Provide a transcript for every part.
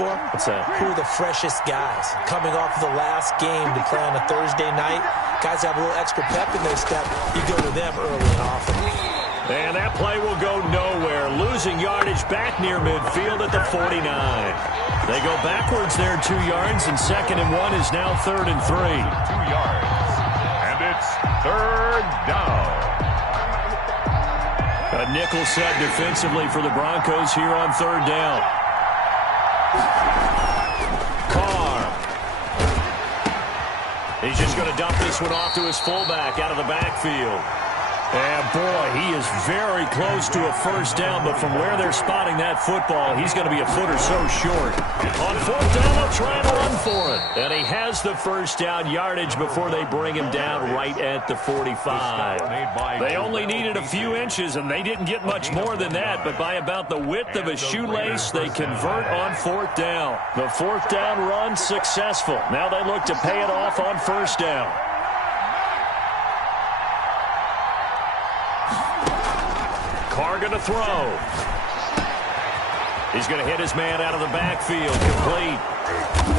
for? What's that? Who are the freshest guys coming off of the last game to play on a Thursday night? Guys have a little extra pep in their step. You go to them early and often. And that play will go nowhere. Losing yardage back near midfield at the 49. They go backwards there 2 yards, and 2nd and 1 is now 3rd and 3. 2 yards. And it's 3rd down. A nickel set defensively for the Broncos here on 3rd down. Carr. He's just going to dump this one off to his fullback out of the backfield. And, boy, he is very close to a 1st down, but from where they're spotting that football, he's going to be a foot or so short. On 4th down, they'll try and run for it. And he has the 1st down yardage before they bring him down right at the 45. They only needed a few inches, and they didn't get much more than that, but by about the width of a shoelace, they convert on 4th down. The 4th down run successful. Now they look to pay it off on 1st down. Carr going to throw. He's going to hit his man out of the backfield. Complete.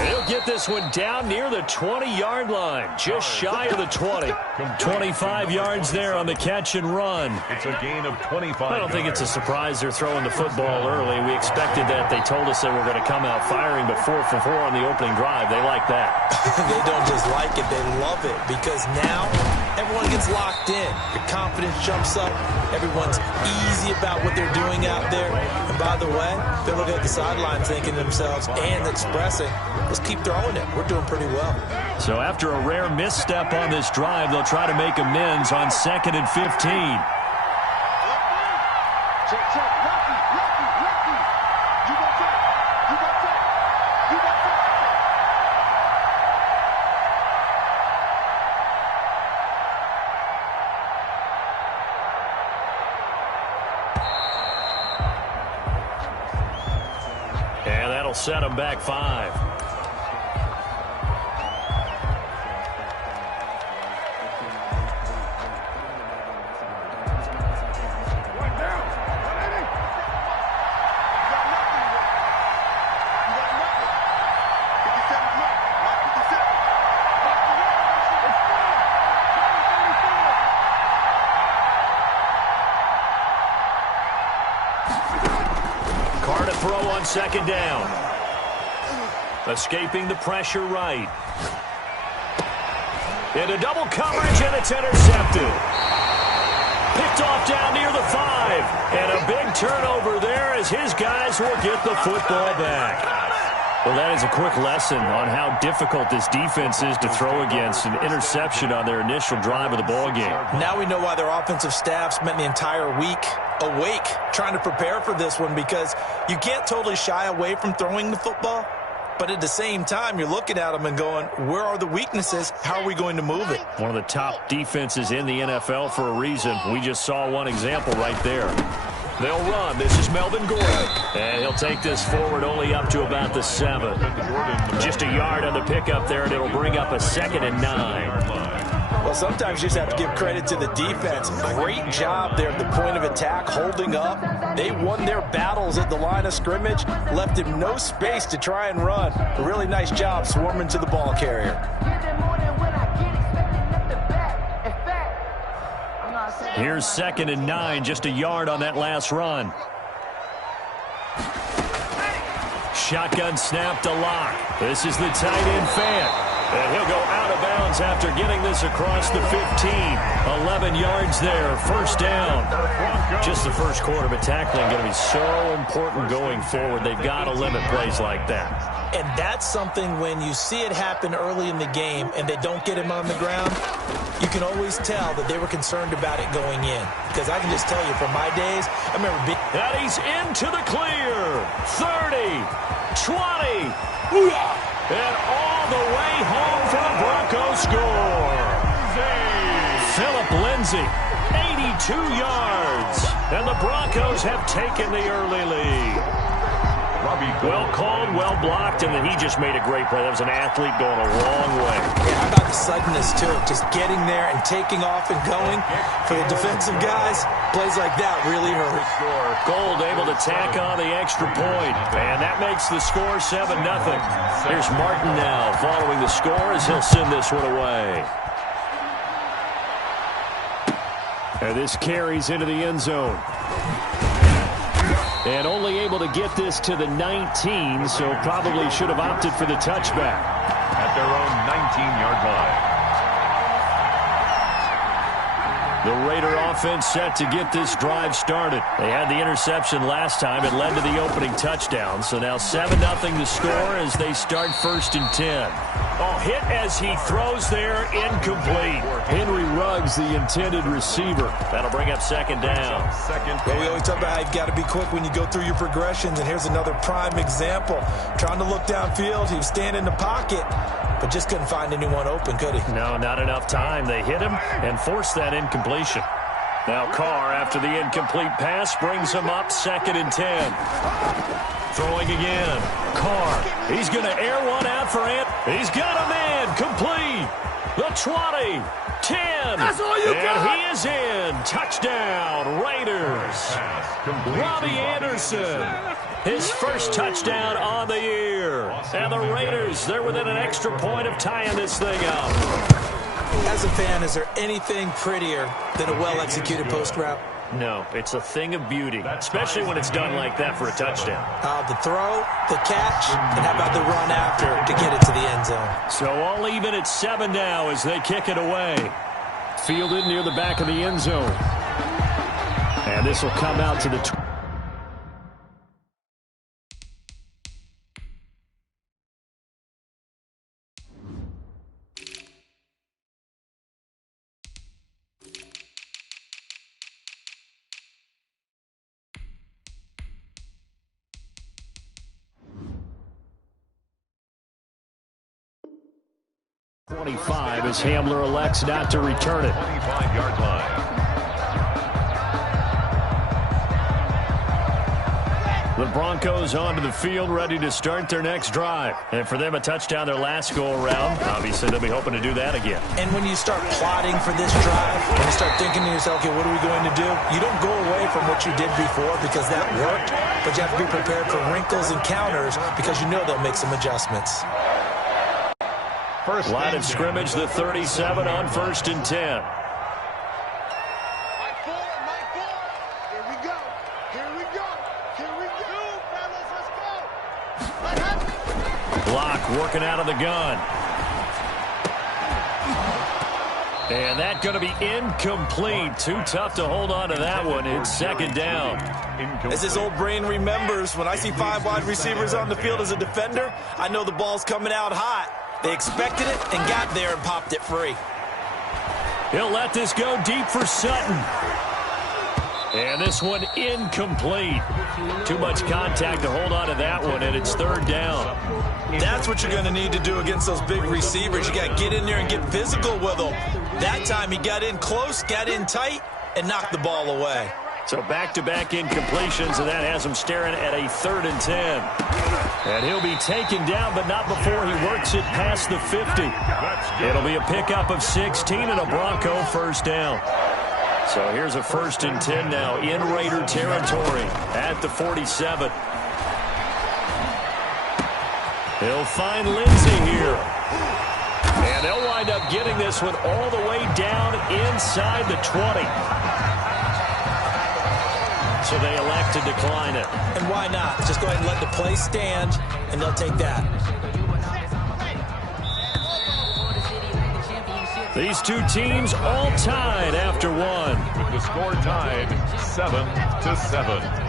He'll get this one down near the 20-yard line, just shy of the 20. 25 yards there on the catch and run. It's a gain of 25. I don't think it's a surprise they're throwing the football early. We expected that. They told us they were going to come out firing, but 4 for 4 on the opening drive. They like that. They don't just like it, they love it, because now everyone gets locked in. Your confidence jumps up. Everyone's easy about what they're doing out there. And by the way, they're looking at the sideline thinking to themselves and expressing, let's keep throwing it. We're doing pretty well. So after a rare misstep on this drive, they'll try to make amends on 2nd and 15. And that'll set them back 5. Carr to throw on 2nd down. Escaping the pressure right. Into double coverage, and it's intercepted. Picked off down near the 5. And a big turnover there as his guys will get the football back. Well, that is a quick lesson on how difficult this defense is to throw against. An interception on their initial drive of the ball game. Now we know why their offensive staff spent the entire week awake trying to prepare for this one, because you can't totally shy away from throwing the football. But at the same time, you're looking at them and going, where are the weaknesses? How are we going to move it? One of the top defenses in the NFL for a reason. We just saw one example right there. They'll run. This is Melvin Gordon. And he'll take this forward only up to about the 7. Just a yard on the pickup there, and it'll bring up a 2nd and 9. Well, sometimes you just have to give credit to the defense. Great job there at the point of attack, holding up. They won their battles at the line of scrimmage, left him no space to try and run. A really nice job swarming to the ball carrier. Here's 2nd and 9, just a yard on that last run. Shotgun snap to Lock. This is the tight end Fant. And he'll go out of bounds after getting this across the 15. 11 yards there, 1st down. Just the first quarter, but tackling going to be so important going forward. They've got to limit plays like that. And that's something when you see it happen early in the game and they don't get him on the ground, you can always tell that they were concerned about it going in. Because I can just tell you from my days, I remember being... And he's into the clear. 30, 20. And all the way home for the Broncos score. Phillip Lindsay, 82 yards. And the Broncos have taken the early lead. Well called, well blocked, and then he just made a great play. That was an athlete going a long way. Yeah, how about the suddenness, too? Just getting there and taking off and going. For the defensive guys, plays like that really hurt. Gold able to tack on the extra point, and that makes the score 7-0. Here's Martin now following the score as he'll send this one away. And this carries into the end zone. And only able to get this to the 19, so probably should have opted for the touchback. At their own 19-yard line. The Raider offense set to get this drive started. They had the interception last time. It led to the opening touchdown. So now 7-0 the score as they start 1st and 10. Oh, hit as he throws there, incomplete. Henry Ruggs, the intended receiver. That'll bring up 2nd down. Well, we always talk about how you've got to be quick when you go through your progressions, and here's another prime example. Trying to look downfield, he was standing in the pocket, but just couldn't find anyone open, could he? No, not enough time. They hit him and forced that incompletion. Now Carr, after the incomplete pass, brings him up 2nd and 10. Throwing again. Carr. He's going to air one out for Ant. He's got a man. Complete. The 20. 10. That's all you got. And he is in. Touchdown, Raiders. Robbie Anderson. His first touchdown on the year. And the Raiders, they're within an extra point of tying this thing up. As a fan, is there anything prettier than a well-executed post route? No, it's a thing of beauty, especially when it's done like that for a touchdown. The throw, the catch, and how about the run after to get it to the end zone? So all even at 7 now as they kick it away. Fielded near the back of the end zone. And this will come out to the 25 as Hamler elects not to return it. 25-yard line. The Broncos onto the field ready to start their next drive. And for them, a touchdown their last go-around. Obviously, they'll be hoping to do that again. And when you start plotting for this drive, when you start thinking to yourself, okay, what are we going to do? You don't go away from what you did before because that worked, but you have to be prepared for wrinkles and counters because you know they'll make some adjustments. Line of scrimmage, the 37 on 1st and 10. Block working out of the gun. And that going to be incomplete. Too tough to hold on to that one. It's 2nd down. As his old brain remembers, when I see 5 wide receivers on the field as a defender, I know the ball's coming out hot. They expected it and got there and popped it free. He'll let this go deep for Sutton. And this one incomplete. Too much contact to hold on to that one, and it's 3rd down. That's what you're going to need to do against those big receivers. You got to get in there and get physical with them. That time he got in close, got in tight, and knocked the ball away. So back-to-back incompletions, and that has him staring at a 3rd and 10. And he'll be taken down, but not before he works it past the 50. It'll be a pickup of 16 and a Bronco 1st down. So here's a 1st and 10 now in Raider territory at the 47. He'll find Lindsey here. And they'll wind up getting this one all the way down inside the 20. So they elect to decline it. And why not? Just go ahead and let the play stand, and they'll take that. These two teams all tied after one. With the score tied 7-7.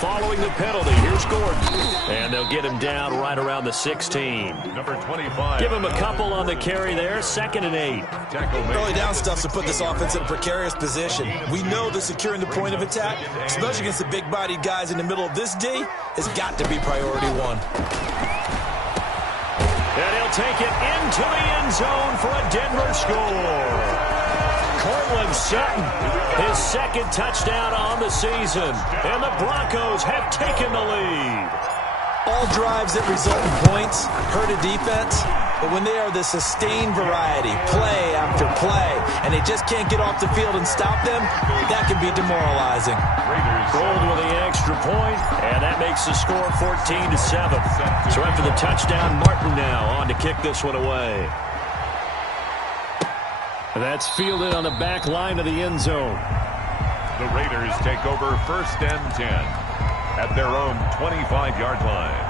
Following the penalty, here's Gordon. And they'll get him down right around the 16. Number 25. Give him a couple on the carry there, 2nd and 8. Early down stuff to put this offense in a precarious position. We know that securing the point of attack, especially against the big-bodied guys in the middle of this D, has got to be priority one. And he'll take it into the end zone for a Denver score. Cortland Sutton, his second touchdown on the season. And the Broncos have taken the lead. All drives that result in points hurt a defense, but when they are the sustained variety, play after play, and they just can't get off the field and stop them, that can be demoralizing. Gold with the extra point, and that makes the score 14-7. So after the touchdown, Martin now on to kick this one away. That's fielded on the back line of the end zone. The Raiders take over 1st and 10 at their own 25-yard line.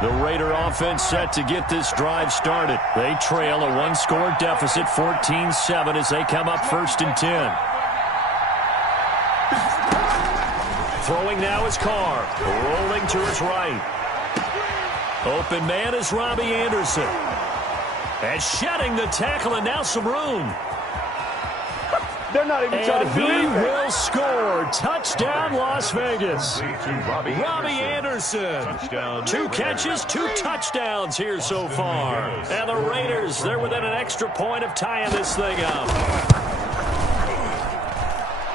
The Raider offense set to get this drive started. They trail a one-score deficit, 14-7, as they come up 1st and 10. Throwing now is Carr. Rolling to his right. Open man is Robbie Anderson. And shedding the tackle, and now some room. They're not even trying to do he anything. will score. Touchdown, Las Vegas. Robbie Anderson. Touchdown. 2 catches, 2 touchdowns here so far. And the Raiders, they're within an extra point of tying this thing up.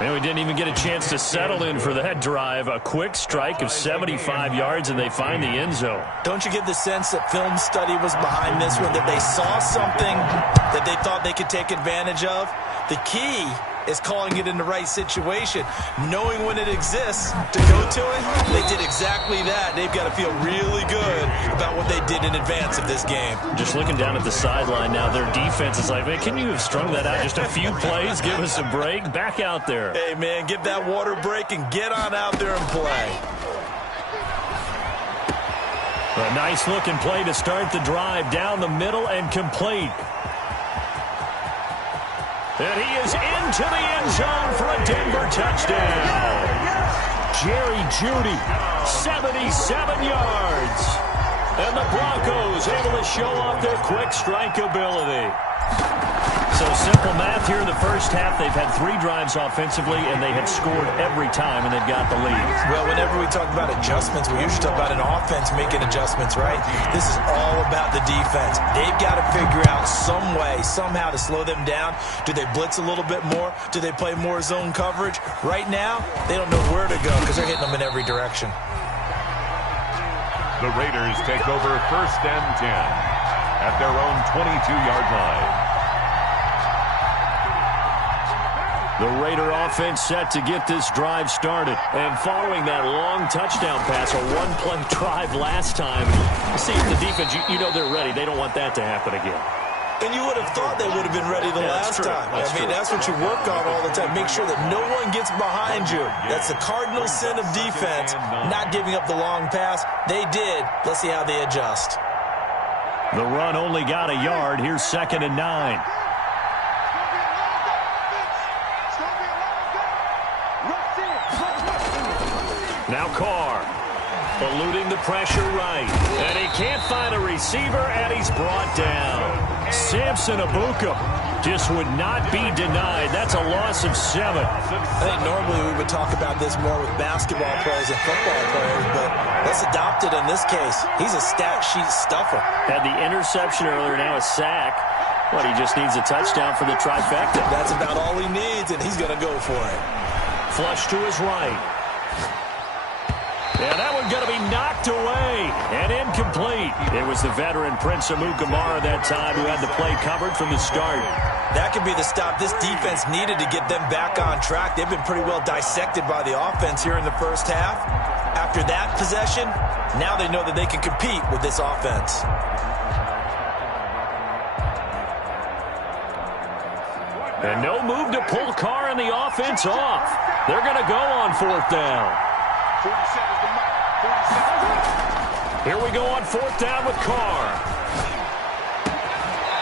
And we didn't even get a chance to settle in for that drive. A quick strike of 75 yards, and they find the end zone. Don't you get the sense that film study was behind this one, that they saw something that they thought they could take advantage of? The key is calling it in the right situation, knowing when it exists to go to it. They did exactly that. They've got to feel really good about what they did in advance of this game. Just looking down at the sideline now, their defense is like, man, can you have strung that out just a few plays? Give us a break. Back out there. Hey, man, get that water break and get on out there and play. A nice-looking play to start the drive down the middle and complete. And he is into the end zone for a Denver touchdown. Jerry Jeudy, 77 yards. And the Broncos able to show off their quick strike ability. So simple math here in the first half. They've had 3 drives offensively, and they have scored every time, and they've got the lead. Well, whenever we talk about adjustments, we usually talk about an offense making adjustments, right? This is all about the defense. They've got to figure out some way, somehow to slow them down. Do they blitz a little bit more? Do they play more zone coverage? Right now, they don't know where to go because they're hitting them in every direction. The Raiders take over 1st and 10 at their own 22-yard line. The Raider offense set to get this drive started. And following that long touchdown pass, a one-play drive last time, see the defense, you know they're ready. They don't want that to happen again. And you would have thought they would have been ready the last time. That's what you work on all the time. Make sure that no one gets behind you. That's the cardinal sin of defense, not giving up the long pass. They did. Let's see how they adjust. The run only got a yard. Here's 2nd and 9. Now Carr, eluding the pressure right. And he can't find a receiver, and he's brought down. Samson Abuka just would not be denied. That's a loss of 7. I think normally we would talk about this more with basketball players and football players, but let's adopt it in this case. He's a stat sheet stuffer. Had the interception earlier, now a sack. But he just needs a touchdown for the trifecta. That's about all he needs, and he's going to go for it. Flush to his right. And that one going to be knocked away and incomplete. It was the veteran Prince Amukamara that time who had the play covered from the start. That could be the stop this defense needed to get them back on track. They've been pretty well dissected by the offense here in the first half. After that possession, now they know that they can compete with this offense. And no move to pull Carr and the offense off. They're going to go on 4th down. Here we go on 4th down with Carr.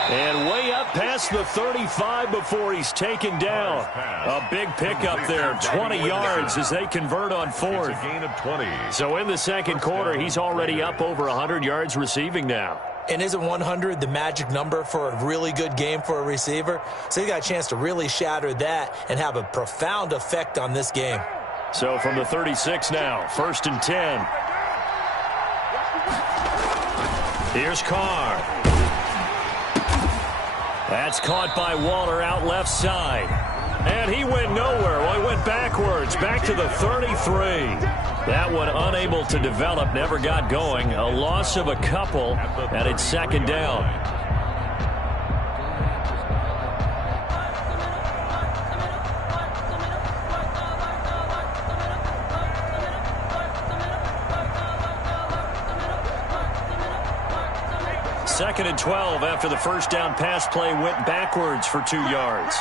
And way up past the 35 before he's taken down. A big pickup there, 20 yards as they convert on 4th. It's a gain of 20. So in the second quarter, he's already up over 100 yards receiving now. And isn't 100 the magic number for a really good game for a receiver? So you got a chance to really shatter that and have a profound effect on this game. So from the 36 now, 1st and 10. Here's Carr. That's caught by Waller out left side. And he went nowhere. Well, he went backwards, back to the 33. That one unable to develop, never got going. A loss of a couple, and it's second down. Second and 12 after the first down pass play went backwards for 2 yards.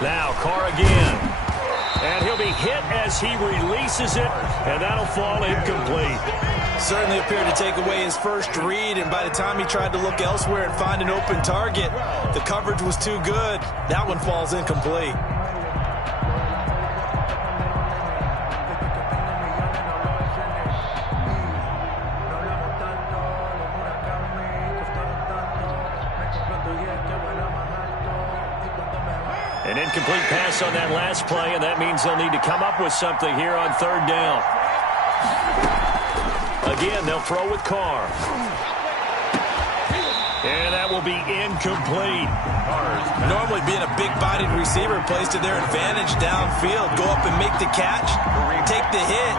Now Carr again. And he'll be hit as he releases it, and that'll fall incomplete. Certainly appeared to take away his first read, and by the time he tried to look elsewhere and find an open target, the coverage was too good. That one falls incomplete. An incomplete pass on that last play, and that means they'll need to come up with something here on third down. Again, they'll throw with Carr. And that will be incomplete. Normally being a big-bodied receiver plays to their advantage downfield. Go up and make the catch, take the hit.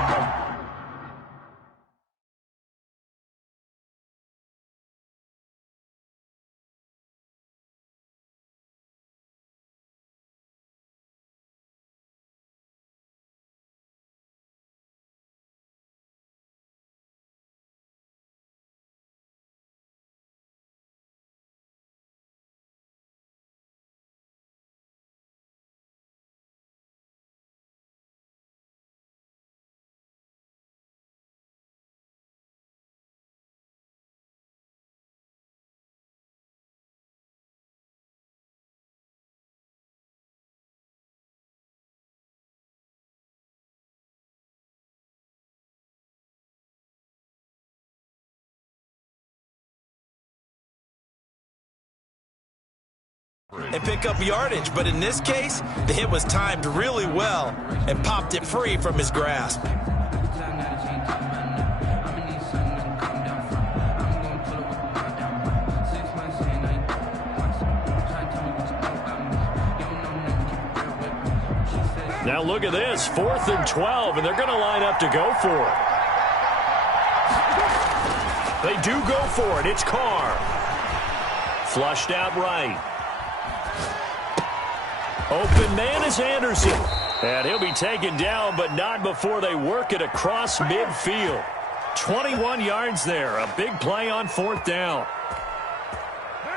And pick up yardage, but in this case, the hit was timed really well and popped it free from his grasp. Now look at this, 4th and 12, and they're going to line up to go for it. They do go for it. It's Carr. Flushed out right. Open man is Anderson. And he'll be taken down, but not before they work it across midfield. 21 yards there. A big play on 4th down.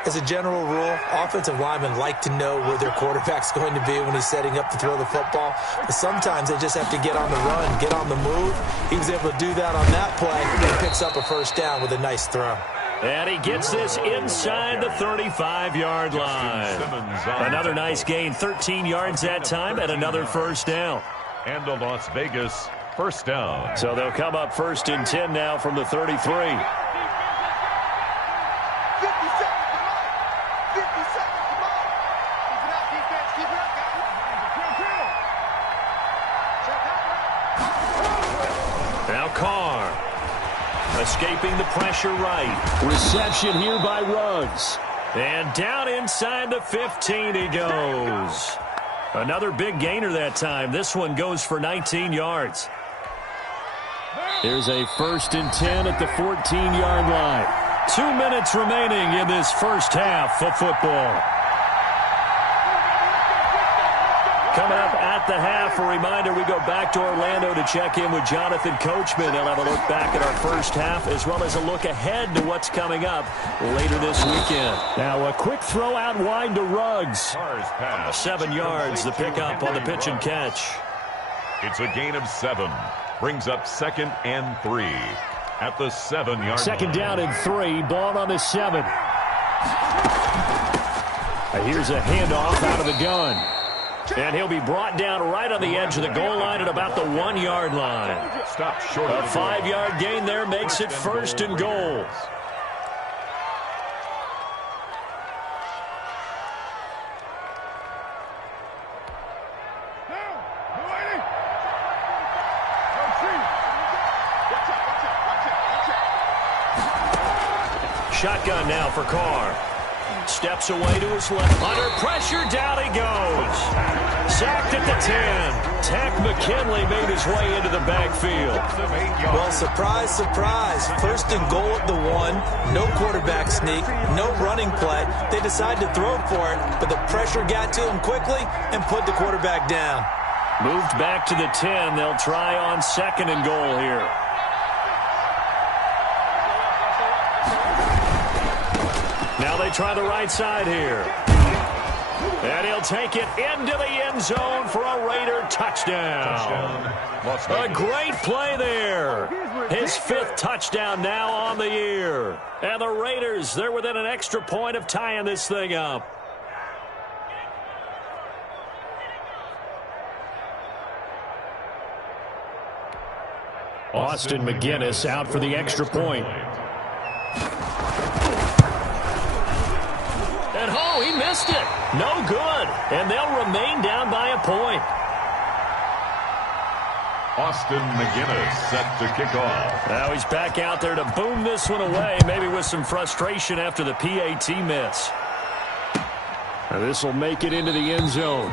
As a general rule, offensive linemen like to know where their quarterback's going to be when he's setting up to throw the football. But sometimes they just have to get on the run, get on the move. He was able to do that on that play, and he picks up a first down with a nice throw. And he gets this inside the 35-yard line. Another nice gain, 13 yards that time, and another first down. And a Las Vegas first down. So they'll come up 1st and 10 now from the 33. Now Carr. Escaping the pressure right. Reception here by Ruggs. And down inside the 15 he goes. Another big gainer that time. This one goes for 19 yards. Here's a 1st and 10 at the 14-yard line. 2 minutes remaining in this first half of football. Coming up at the half, a reminder, we go back to Orlando to check in with Jonathan Coachman. He'll have a look back at our first half as well as a look ahead to what's coming up later this weekend. Now a quick throw out wide to Ruggs. 7 yards, the pickup on the pitch and catch. It's a gain of 7. Brings up 2nd and 3 at the 7-yard line. 2nd down and 3, ball on the 7. Here's a handoff out of the gun. And he'll be brought down right on the edge of the goal line at about the 1-yard line. Stop short A of the 5-yard gain there makes it 1st and goal. shotgun now for Carr. Steps away to his left. Under pressure, down he goes. Sacked at the 10. Tech McKinley made his way into the backfield. Well, surprise, surprise. First and goal at the 1. No quarterback sneak. No running play. They decided to throw for it, but the pressure got to him quickly and put the quarterback down. Moved back to the 10. They'll try on second and goal here. Now they try the right side here. And he'll take it into the end zone for a Raider touchdown. A great play there. His 5th touchdown now on the year. And the Raiders, they're within an extra point of tying this thing up. Austin McGinnis out for the extra point. And oh, he missed it. No good. And they'll remain down by a point. Austin McGinnis set to kick off. Now he's back out there to boom this one away, maybe with some frustration after the PAT miss. This will make it into the end zone.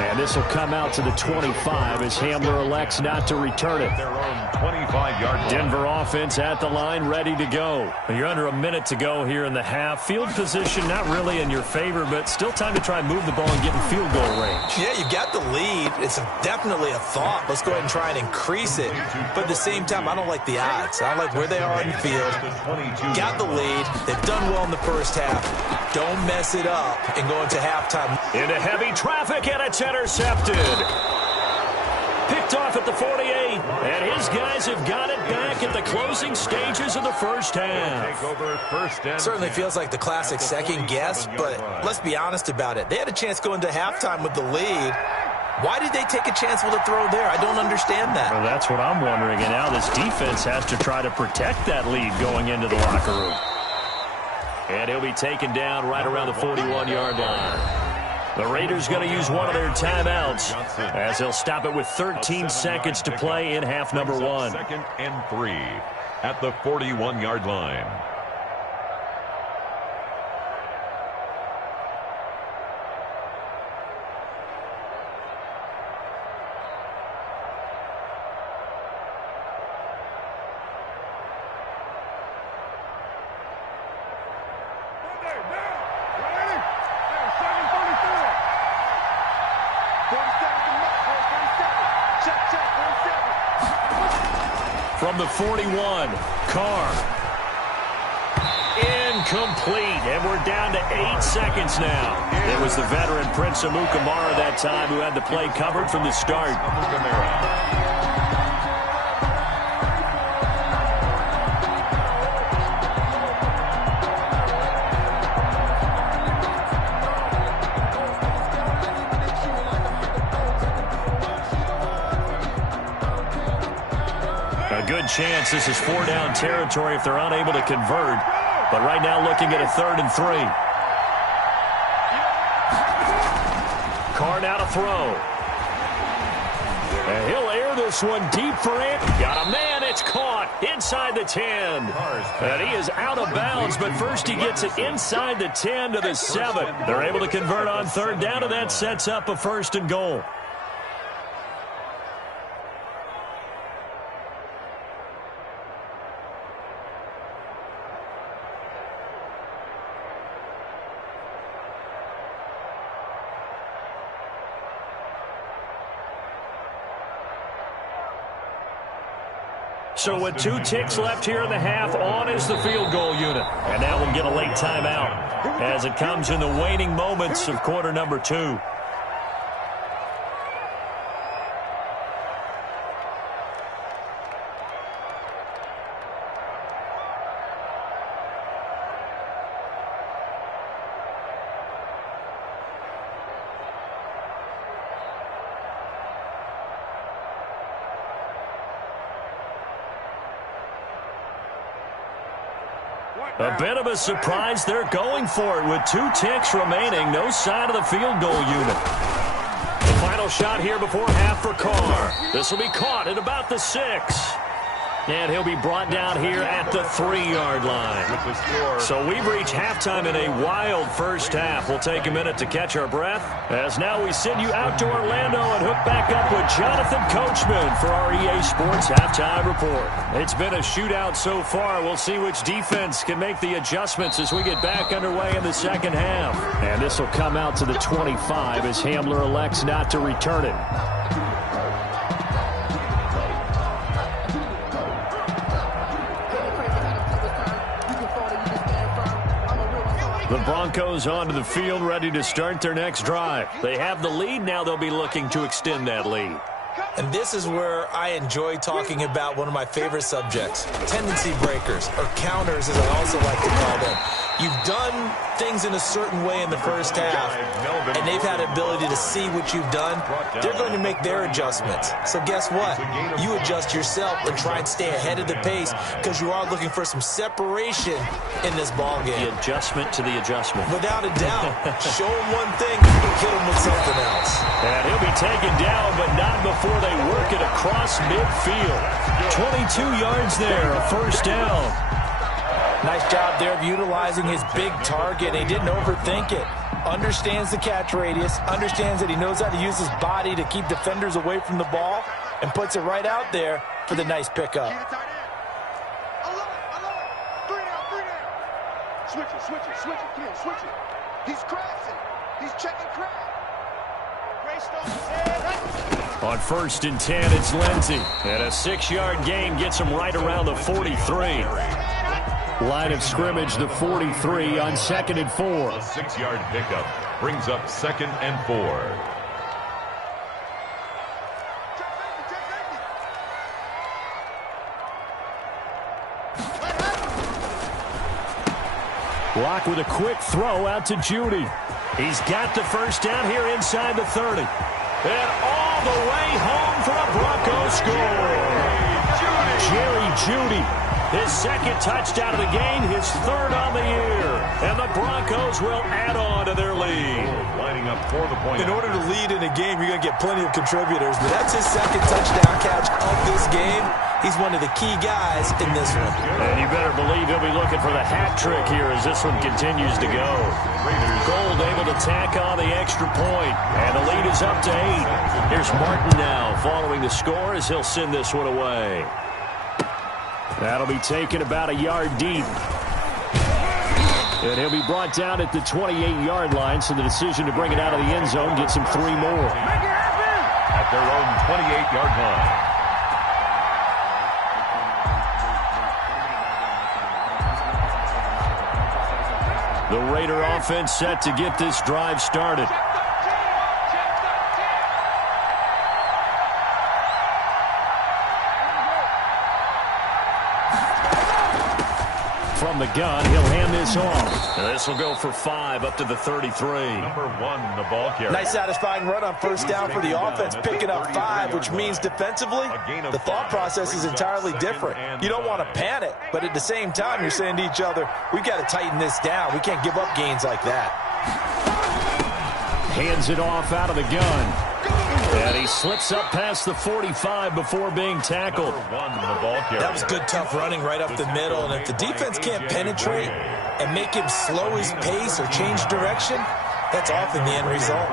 And this will come out to the 25 as Hamler elects not to return it. Their own 25-yard line. Denver offense at the line, ready to go. You're under a minute to go here in the half. Field position not really in your favor, but still time to try and move the ball and get in field goal range. Yeah, you got the lead. It's definitely a thought. Let's go ahead and try and increase it. But at the same time, I don't like the odds. I like where they are in the field. Got the lead. They've done well in the first half. Don't mess it up and go into halftime. Into heavy traffic, and it's intercepted. Picked off at the 48, and his guys have got it back at the closing stages of the first half. Certainly feels like the classic second guess, but let's be honest about it. They had a chance going to halftime with the lead. Why did they take a chance with a throw there? I don't understand that. Well, that's what I'm wondering, and now this defense has to try to protect that lead going into the locker room. And he'll be taken down right around the 41-yard line. The Raiders going to use one of their timeouts as they'll stop it with 13 seconds to play in half number 1. 2nd and 3 at the 41-yard line. From the 41, Carr. Incomplete, and we're down to 8 seconds now. It was the veteran Prince Amukamara that time who had the play covered from the start. Good chance this is 4-down territory if they're unable to convert. But right now looking at a 3rd and 3. Carr now to throw. And he'll air this one deep for it. Got a man. It's caught inside the 10. And he is out of bounds, but first he gets it inside the 10 to the 7. They're able to convert on 3rd down, and that sets up a 1st and goal. So with 2 ticks left here in the half, on is the field goal unit. And now we'll get a late timeout as it comes in the waning moments of quarter number 2. A bit of a surprise. They're going for it with 2 ticks remaining. No sign of the field goal unit. The final shot here before half for Carr. This will be caught at about the 6. And he'll be brought down here at the 3-yard line. So we've reached halftime in a wild first half. We'll take a minute to catch our breath, as now we send you out to Orlando and hook back up with Jonathan Coachman for our EA Sports Halftime Report. It's been a shootout so far. We'll see which defense can make the adjustments as we get back underway in the second half. And this will come out to the 25 as Hamler elects not to return it. The Broncos onto the field, ready to start their next drive. They have the lead. Now they'll be looking to extend that lead. And this is where I enjoy talking about one of my favorite subjects, tendency breakers, or counters as I also like to call them. You've done things in a certain way in the first half, and they've had the ability to see what you've done. They're going to make their adjustments. So guess what? You adjust yourself and try and stay ahead of the pace because you are looking for some separation in this ball game. The adjustment to the adjustment. Without a doubt. Show him one thing, hit him with something else. And he'll be taken down, but not before they work it across midfield. 22 yards there, a first down. Nice job there of utilizing his big target. He didn't overthink it. Understands the catch radius. Understands that he knows how to use his body to keep defenders away from the ball. And puts it right out there for the nice pickup. Switch it. Come on, switch it. He's crashing. He's checking crash. On 1st and 10, it's Lindsey. And a 6-yard gain gets him right around the 43. Line of scrimmage, the 43 on 2nd and 4. A 6-yard pickup brings up 2nd and 4. Block with a quick throw out to Judy. He's got the first down here inside the 30. And all the way home for a Bronco score. Jerry Judy. His 2nd touchdown of the game, his 3rd on the year. And the Broncos will add on to their lead. Lining up for the point. In order to lead in a game, you're going to get plenty of contributors. But that's his 2nd touchdown catch of this game. He's one of the key guys in this one. And you better believe he'll be looking for the hat trick here as this one continues to go. Gold able to tack on the extra point. And the lead is up to 8. Here's Martin now following the score as he'll send this one away. That'll be taken about a yard deep. And he'll be brought down at the 28-yard line, so the decision to bring it out of the end zone gets him 3 more. At their own 28-yard line. The Raider offense set to get this drive started. From the gun, he'll hand this off. This will go for 5 up to the 33. Number 1, the ball carrier. Nice satisfying run on first down for the offense, picking up 5, which means defensively, the thought process is entirely different. You don't want to panic, but at the same time, you're saying to each other, we've got to tighten this down. We can't give up gains like that. Hands it off out of the gun. And he slips up past the 45 before being tackled. That was good, tough running right up the middle. And if the defense can't penetrate and make him slow his pace or change direction, that's often the end result.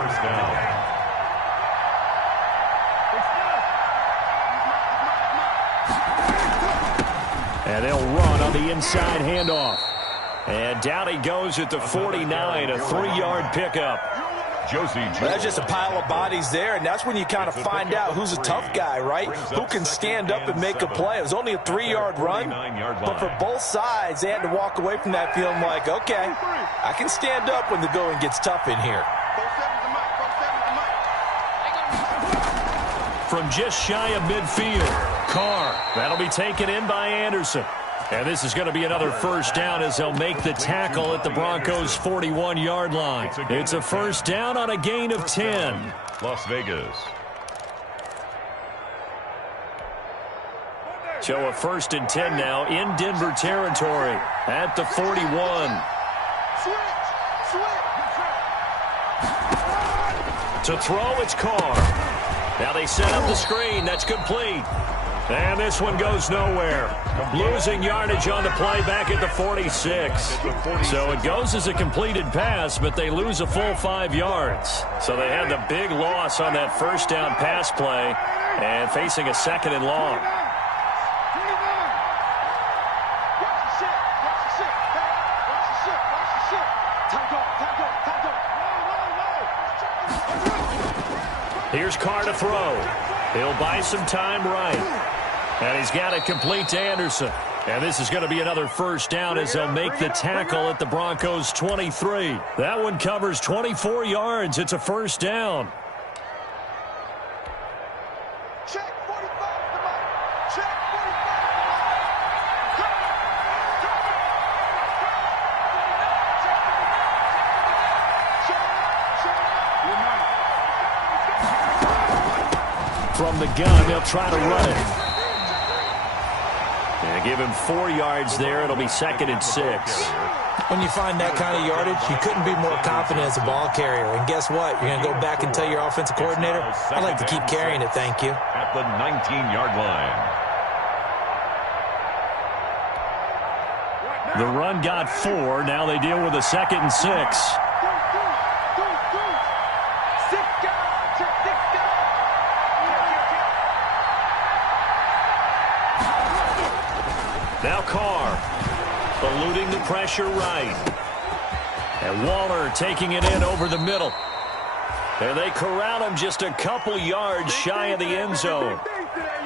And they'll run on the inside handoff. And down he goes at the 49, a 3-yard pickup. That's just a pile of bodies there, and that's when you kind of find out who's a tough guy, right? Who can stand up and make a play. It was only a 3-yard run, but for both sides, they had to walk away from that feeling like, okay, I can stand up when the going gets tough in here. From just shy of midfield, Carr. That'll be taken in by Anderson. And this is going to be another first down as they'll make the tackle at the Broncos' 41-yard line. It's a first down on a gain of 10. Las Vegas. So a 1st and 10 now in Denver territory at the 41. To throw, it's Carr. Now they set up the screen. That's complete. And this one goes nowhere. Losing yardage on the play back at the 46. So it goes as a completed pass, but they lose a full 5 yards. So they had the big loss on that first down pass play and facing a 2nd and long. Here's Carr to throw. He'll buy some time right. And he's got it complete to Anderson. And this is going to be another first down as they'll make the tackle at the Broncos' 23. That one covers 24 yards. It's a first down. Check 45 at the mic. Check 45. From the gun, they'll try to run it. And give him 4 yards there. It'll be 2nd and 6. When you find that kind of yardage, you couldn't be more confident as a ball carrier. And guess what? You're going to go back and tell your offensive coordinator, I'd like to keep carrying it, thank you. At the 19-yard line. The run got 4. Now they deal with a 2nd and 6. Now Carr, eluding the pressure right. And Waller taking it in over the middle. And they corral him just a couple yards shy of the end zone.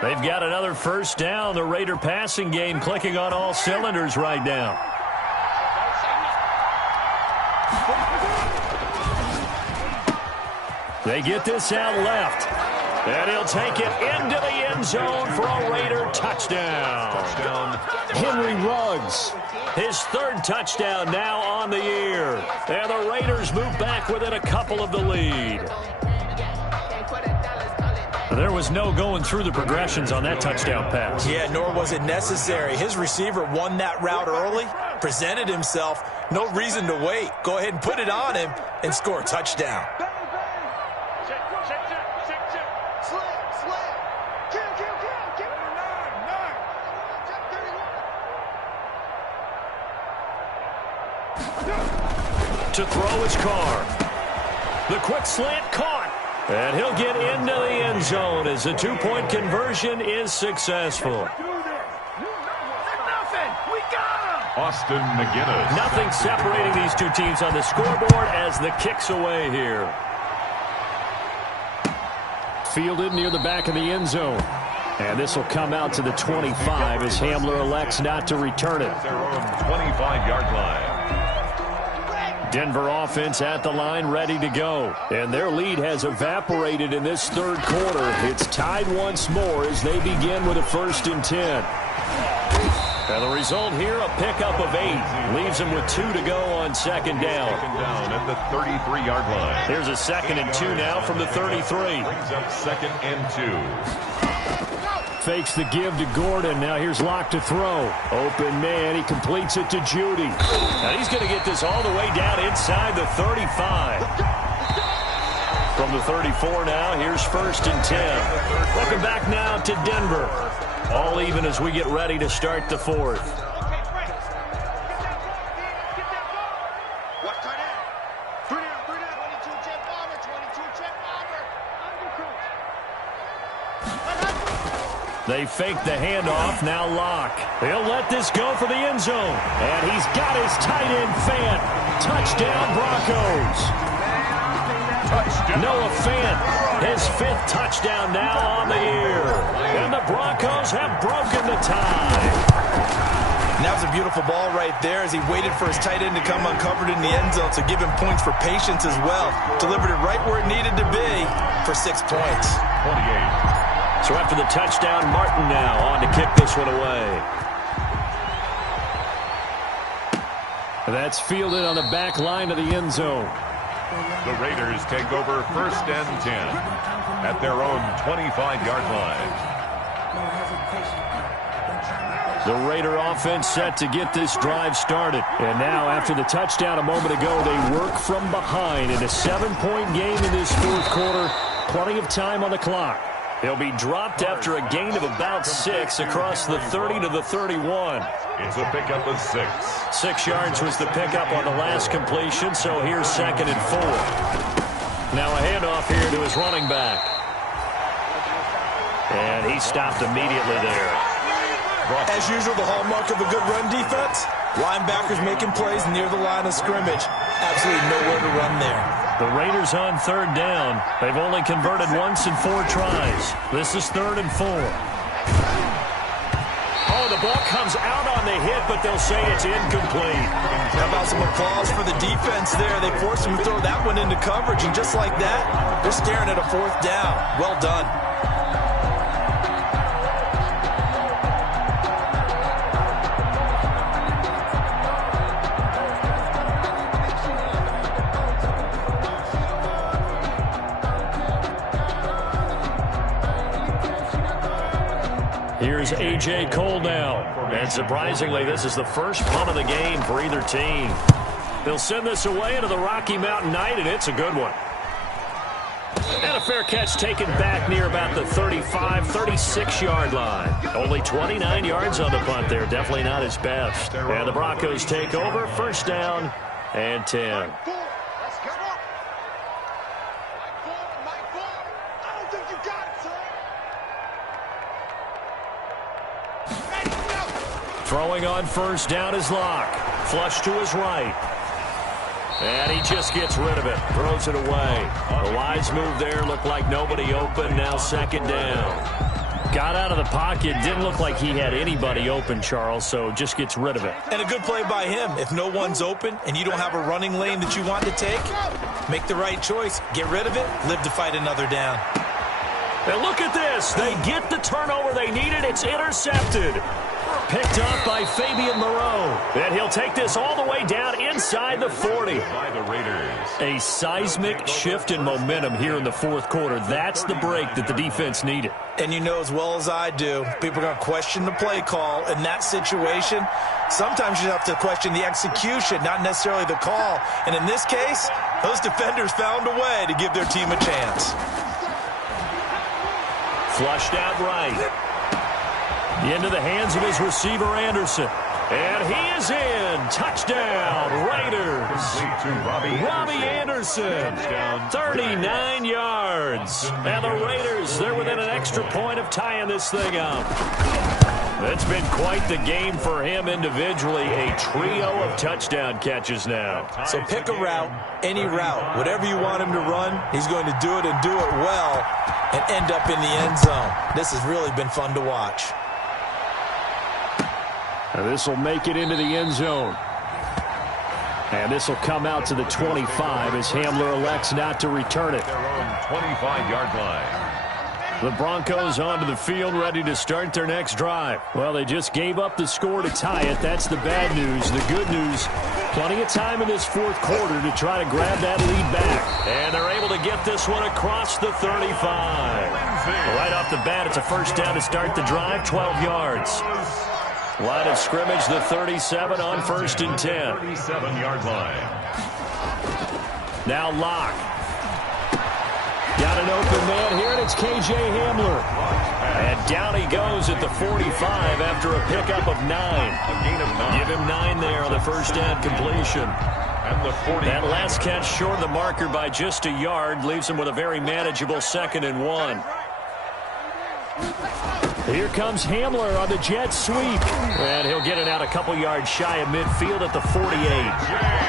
They've got another first down. The Raider passing game clicking on all cylinders right now. They get this out left. And he'll take it into the end zone for a Raider touchdown. Henry Ruggs, his 3rd touchdown now on the year. And the Raiders move back within a couple of the lead. There was no going through the progressions on that touchdown pass. Yeah, nor was it necessary. His receiver won that route early, presented himself. No reason to wait. Go ahead and put it on him and score a touchdown. To throw his Carr. The quick slant caught. And he'll get into the end zone as the 2-point conversion is successful. Austin McGinnis. Nothing separating these two teams on the scoreboard as the kick's away here. Fielded near the back of the end zone. And this will come out to the 25 as Hamler elects not to return it. Their own 25-yard line. Denver offense at the line, ready to go. And their lead has evaporated in this 3rd quarter. It's tied once more as they begin with a 1st and 10. And the result here, a pickup of 8. Leaves them with 2 to go on 2nd down. 2nd down at the 33-yard line. Here's a 2nd and 2 now from the 33. Brings up 2nd and 2. Fakes the give to Gordon. Now here's Locke to throw. Open man. He completes it to Judy. And he's going to get this all the way down inside the 35. From the 34 now, here's 1st and 10. Welcome back now to Denver. All even as we get ready to start the 4th. They fake the handoff. Now Locke. He'll let this go for the end zone. And he's got his tight end Fant. Touchdown Broncos. Noah Fant, his 5th touchdown now on the year. And the Broncos have broken the tie. And that was a beautiful ball right there as he waited for his tight end to come uncovered in the end zone, so give him points for patience as well. Delivered it right where it needed to be for 6 points. 28. So after the touchdown, Martin now on to kick this one away. That's fielded on the back line of the end zone. The Raiders take over 1st and 10 at their own 25-yard line. The Raider offense set to get this drive started. And now, after the touchdown a moment ago, they work from behind in a 7-point game in this 4th quarter. Plenty of time on the clock. He'll be dropped after a gain of about 6 across the 30 to the 31. It's a pickup of 6. 6 yards was the pickup on the last completion, so here's 2nd and 4. Now a handoff here to his running back. And he stopped immediately there. As usual, the hallmark of a good run defense, linebackers making plays near the line of scrimmage. Absolutely nowhere to run there. The Raiders on 3rd down. They've only converted once in 4 tries. This is 3rd and 4. Oh, the ball comes out on the hit, but they'll say it's incomplete. How about some applause for the defense there? They forced him to throw that one into coverage, and just like that, they're staring at a 4th down. Well done. Here's A.J. Cole now. And surprisingly, this is the first punt of the game for either team. They'll send this away into the Rocky Mountain night, and it's a good one. And a fair catch taken back near about the 35, 36-yard line. Only 29 yards on the punt there. Definitely not his best. And the Broncos take over. 1st down and 10. Throwing on 1st down is Locke. Flush to his right. And he just gets rid of it. Throws it away. The wise move there. Looked like nobody open. Now 2nd down. Got out of the pocket. Didn't look like he had anybody open, Charles, so just gets rid of it. And a good play by him. If no one's open and you don't have a running lane that you want to take, make the right choice. Get rid of it. Live to fight another down. And look at this. They get the turnover they needed. It's intercepted. Picked up by Fabian Moreau. And he'll take this all the way down inside the 40. By the Raiders. A seismic shift in momentum here in the 4th quarter. That's the break that the defense needed. And you know as well as I do, people are going to question the play call in that situation. Sometimes you have to question the execution, not necessarily the call. And in this case, those defenders found a way to give their team a chance. Flushed out right. Into the hands of his receiver, Anderson. And he is in. Touchdown, Raiders. Robbie Anderson, 39 yards. And the Raiders, they're within an extra point of tying this thing up. It's been quite the game for him individually. A trio of touchdown catches now. So pick a route, any route. Whatever you want him to run, he's going to do it and do it well and end up in the end zone. This has really been fun to watch. This will make it into the end zone. And this will come out to the 25 as Hamler elects not to return it. Their own 25-yard line. The Broncos onto the field, ready to start their next drive. Well, they just gave up the score to tie it. That's the bad news. The good news, plenty of time in this 4th quarter to try to grab that lead back. And they're able to get this one across the 35. Right off the bat, it's a 1st down to start the drive, 12 yards. Line of scrimmage, the 37 on 1st and 10. 37-yard line. Now Locke. Got an open man here, and it's K.J. Hamler. And down he goes at the 45 after a pickup of 9. A gain of 9. Give him 9 there on the 1st down completion. And the 40. That last catch short of the marker by just a yard leaves him with a very manageable 2nd and 1. Here comes Hamler on the jet sweep. And he'll get it out a couple yards shy of midfield at the 48.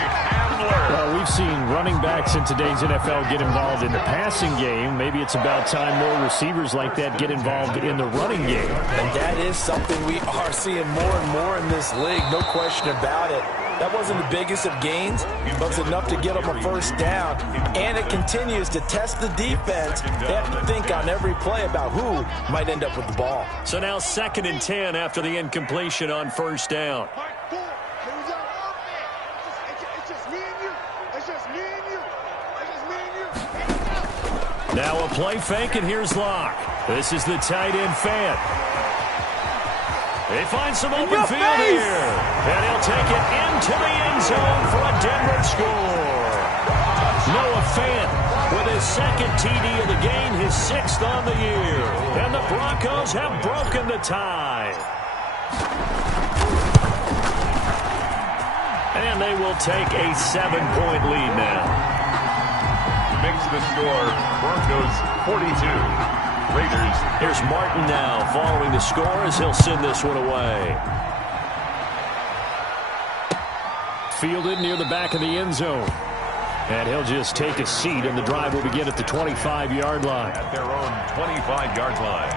Well, we've seen running backs in today's NFL get involved in the passing game. Maybe it's about time more receivers like that get involved in the running game. And that is something we are seeing more and more in this league, no question about it. That wasn't the biggest of gains, but it's enough to get them a 1st down. And it continues to test the defense. They have to think on every play about who might end up with the ball. So now 2nd and 10 after the incompletion on 1st down. Now a play fake, and here's Locke. This is the tight end Fant. They find some open field here. And he'll take it into the end zone for a Denver score. Noah Fant with his The second TD of the game, his 6th on the year. And the Broncos have broken the tie. And they will take a 7-point lead now. Makes the score Broncos 42. Raiders. Here's Martin now following the score as he'll send this one away. Fielded near the back of the end zone. And he'll just take a seat, and the drive will begin at the 25-yard line. At their own 25-yard line.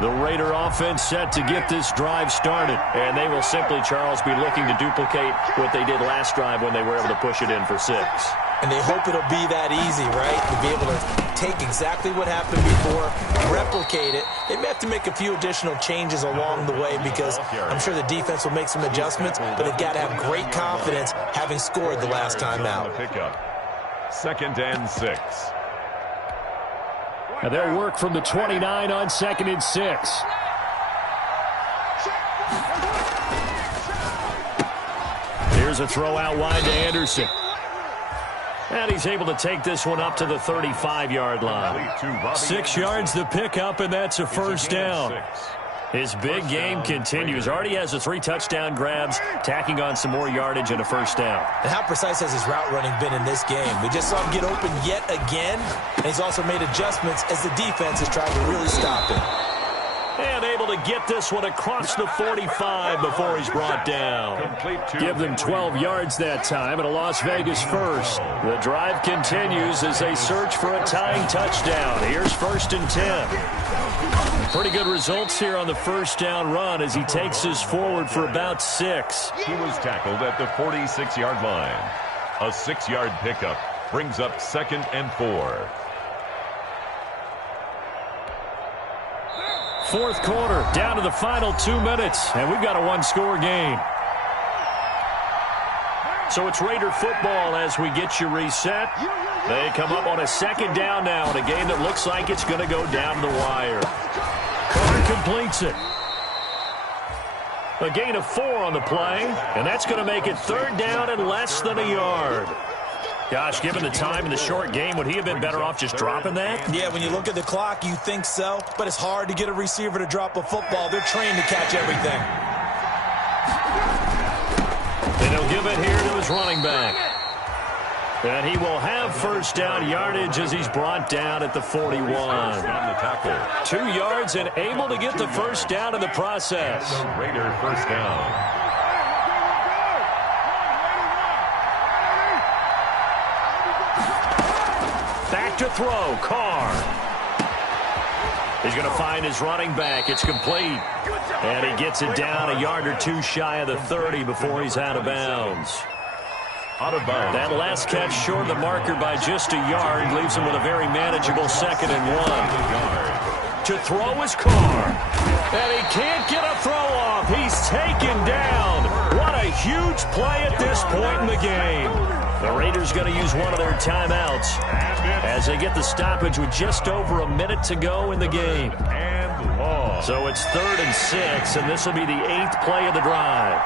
The Raider offense set to get this drive started. And they will simply, Charles, be looking to duplicate what they did last drive when they were able to push it in for 6. And they hope it'll be that easy, right? To be able to take exactly what happened before, replicate it. They may have to make a few additional changes along the way because I'm sure the defense will make some adjustments, but they've got to have great confidence having scored the last time out. Pickup. 2nd and 6. And they'll work from the 29 on 2nd and 6. Here's a throw out wide to Anderson. And he's able to take this one up to the 35-yard line. 6 yards the pickup, and that's a first down. His big game continues. Already has the 3 touchdown grabs, tacking on some more yardage and a first down. And how precise has his route running been in this game? We just saw him get open yet again, and he's also made adjustments as the defense has tried to really stop him. And able to get this one across the 45 before he's brought down. Give them 12 yards that time and a Las Vegas first. The drive continues as they search for a tying touchdown. Here's 1st and 10. Pretty good results here on the first down run as he takes us forward for about 6. He was tackled at the 46-yard line. A 6-yard pickup brings up 2nd and 4. 4th quarter, down to the final 2 minutes, and we've got a 1-score game. So it's Raider football as we get you reset. They come up on a 2nd down now in a game that looks like it's going to go down to the wire. Carr completes it. A gain of 4 on the play, and that's going to make it 3rd down and less than a yard. Gosh, given the time in the short game, would he have been better off just dropping that? Yeah, when you look at the clock, you think so, but it's hard to get a receiver to drop a football. They're trained to catch everything. And he'll give it here to his running back. And he will have first down yardage as he's brought down at the 41. 2 yards and able to get the first down in the process. Raider first down. Back to throw, Carr. He's going to find his running back. It's complete. And he gets it down a yard or 2 shy of the 30 before he's out of bounds. Out of bounds. That last catch short of the marker by just a yard leaves him with a very manageable 2nd and 1. To throw is Carr. And he can't get a throw off. He's taken down. What a huge play at this point in the game. The Raiders going to use one of their timeouts as they get the stoppage with just over a minute to go in the game. So it's 3rd and 6, and this will be the 8th play of the drive.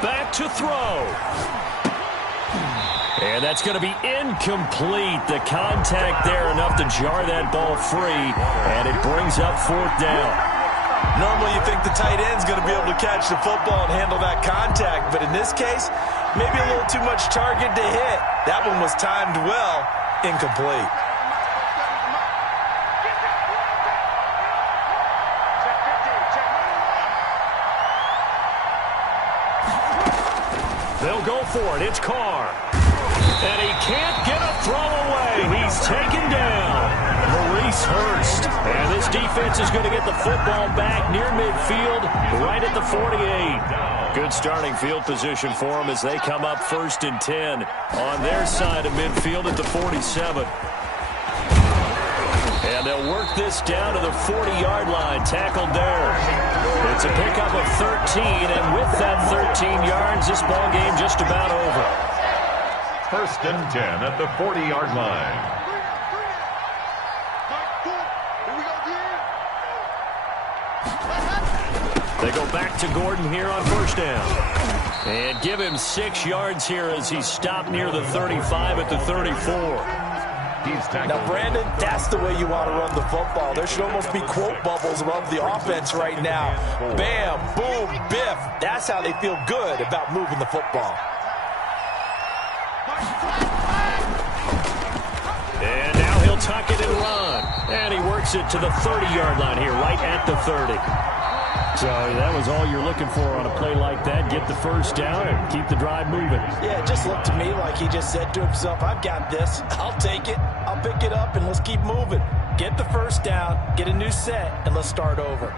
Back to throw. And that's going to be incomplete. The contact there enough to jar that ball free, and it brings up 4th down. Normally you think the tight end's going to be able to catch the football and handle that contact, but in this case, maybe a little too much target to hit. That one was timed well, incomplete. They'll go for it. It's Carr. And he can't get a throw away. He's taken down. Maurice Hurst. And this defense is going to get the football back near midfield, right at the 48. Good starting field position for them as they come up 1st and 10 on their side of midfield at the 47. And they'll work this down to the 40-yard line, tackled there. It's a pickup of 13, and with that 13 yards, this ball game just about over. 1st and 10 at the 40-yard line. They go back to Gordon here on first down. And give him 6 yards here as he's stopped near the 35 at the 34. Now, Brandon, that's the way you want to run the football. There should almost be quote bubbles above the offense right now. Bam, boom, biff. That's how they feel good about moving the football. And now he'll tuck it and run. And he works it to the 30-yard line here, right at the 30. So that was all you're looking for on a play like that. Get the first down and keep the drive moving. Yeah, it just looked to me like he just said to himself, I've got this. I'll take it. I'll pick it up, and let's keep moving. Get the first down, get a new set, and let's start over.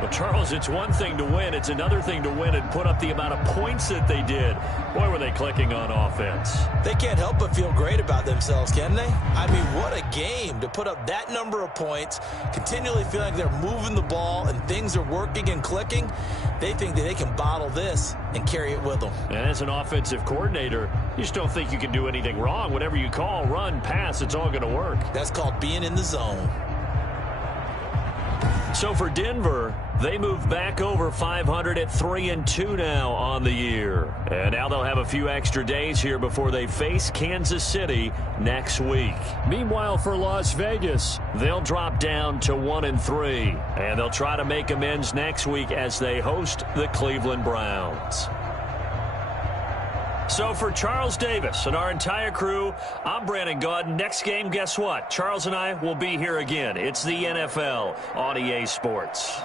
Well, Charles, it's one thing to win. It's another thing to win and put up the amount of points that they did. Boy, were they clicking on offense. They can't help but feel great about themselves, can they? I mean, what a game to put up that number of points, continually feeling like they're moving the ball and things are working and clicking. They think that they can bottle this and carry it with them. And as an offensive coordinator, you just don't think you can do anything wrong. Whatever you call, run, pass, it's all going to work. That's called being in the zone. So for Denver, they move back over 500 at 3-2 now on the year. And now they'll have a few extra days here before they face Kansas City next week. Meanwhile, for Las Vegas, they'll drop down to 1-3. And they'll try to make amends next week as they host the Cleveland Browns. So for Charles Davis and our entire crew, I'm Brandon Gaudin. Next game, guess what? Charles and I will be here again. It's the NFL on EA Sports.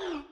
Ball.